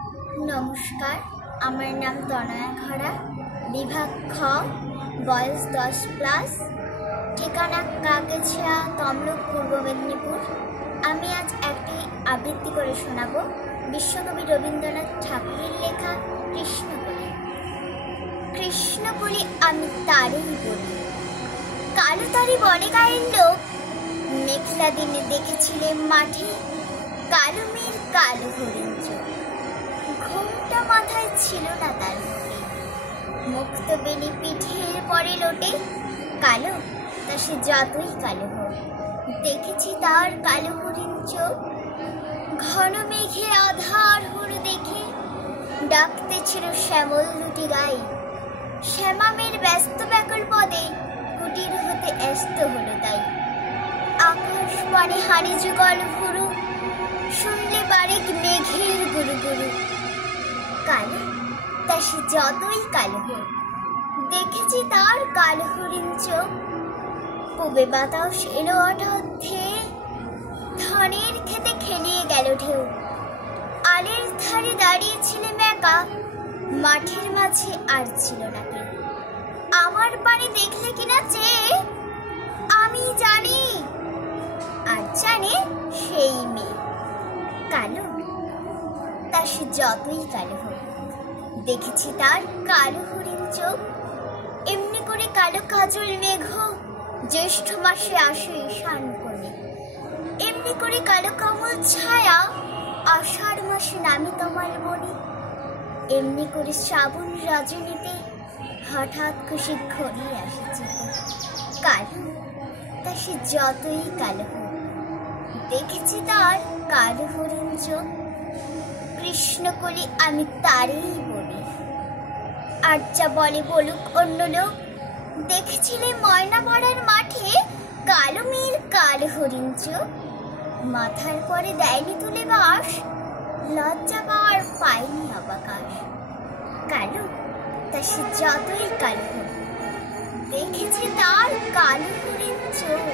নমস্কার, আমার নাম তনয়া খরা, বিভাগ খ, বয়স 10+, ঠিকানা কাকেছিয়া, তমলুক, পূর্ব মেদিনীপুর। আমি আজ একটি আবৃত্তি করে শোনাব বিশ্বকবি রবীন্দ্রনাথ ঠাকুরের লেখা কৃষ্ণকলি। কৃষ্ণকলি আমি তারই বলি, কালো তারি বনে গায়ের লোক, মেঘলা দিনে দেখেছিলে মাঠে কালো মেয়ের কালো হরিণ চোখ। ঘোমটা মাথায় ছিল না তার মুখে, মুক্ত বেনি পিঠের পরে লোটে, কালো তা সে যতই কালো হোক, দেখেছি তার কালো হরিণ চোখ। ঘন মেঘে আধার হলু দেখে ডাকতে ছিল শ্যামল দুটি গাই, শ্যামামের ব্যস্ত ব্যাকুল পদে কুটির হতে ব্যস্ত হলো তাই। আকাশ পানে হানি যুগল ভুরু, শুনলে বারেক মেঘের গুরু গুরু, কালো তা সে যতই কালো হোক, দেখেছি তার কালো হরিণ চোখ। পূবে বাতাস এলো হঠাৎ ধেয়ে, ধানের খেতে খেলিয়ে গেল ঢেউ, আলের ধারে দাঁড়িয়েছিল মেকা, মাঠের মাঝে আর ছিল না কেউ। আমার পানে দেখলে কিনা চেয়ে, আমি জানি আর জানে সেই মেয়ে, কালো তা সে যতই কালো হোক, দেখেছি তার কালো হরিণ চোখ। এমনি করে কালো কাজল মেঘ জ্যৈষ্ঠ মাসে আসে ঈশান কোণে, এমনি করে কালো কমল ছায়া আষাঢ় মাসে নামে তমাল বনে, এমনি করে শ্রাবণ রজনীতে হঠাৎ খুশি ঘনিয়ে আসে। কালো তা সে যতই কালো হোক, দেখেছি তার কালো হরিণ চোখ। কৃষ্ণকলি আমি তারই বলি, আর যা বলে বলুক অন্য লোক, দেখেছিলে ময়না পাড়ার মাঠে কালো মেয়ের কালো হরিণ চোখ। মাথার পরে দেয়নি তুলে বাস, লজ্জা পাওয়ার পায়নি অবকাশ। কালো তা সে যতই কালো হোক, দেখেছি তার কালো হরিণ চোখ।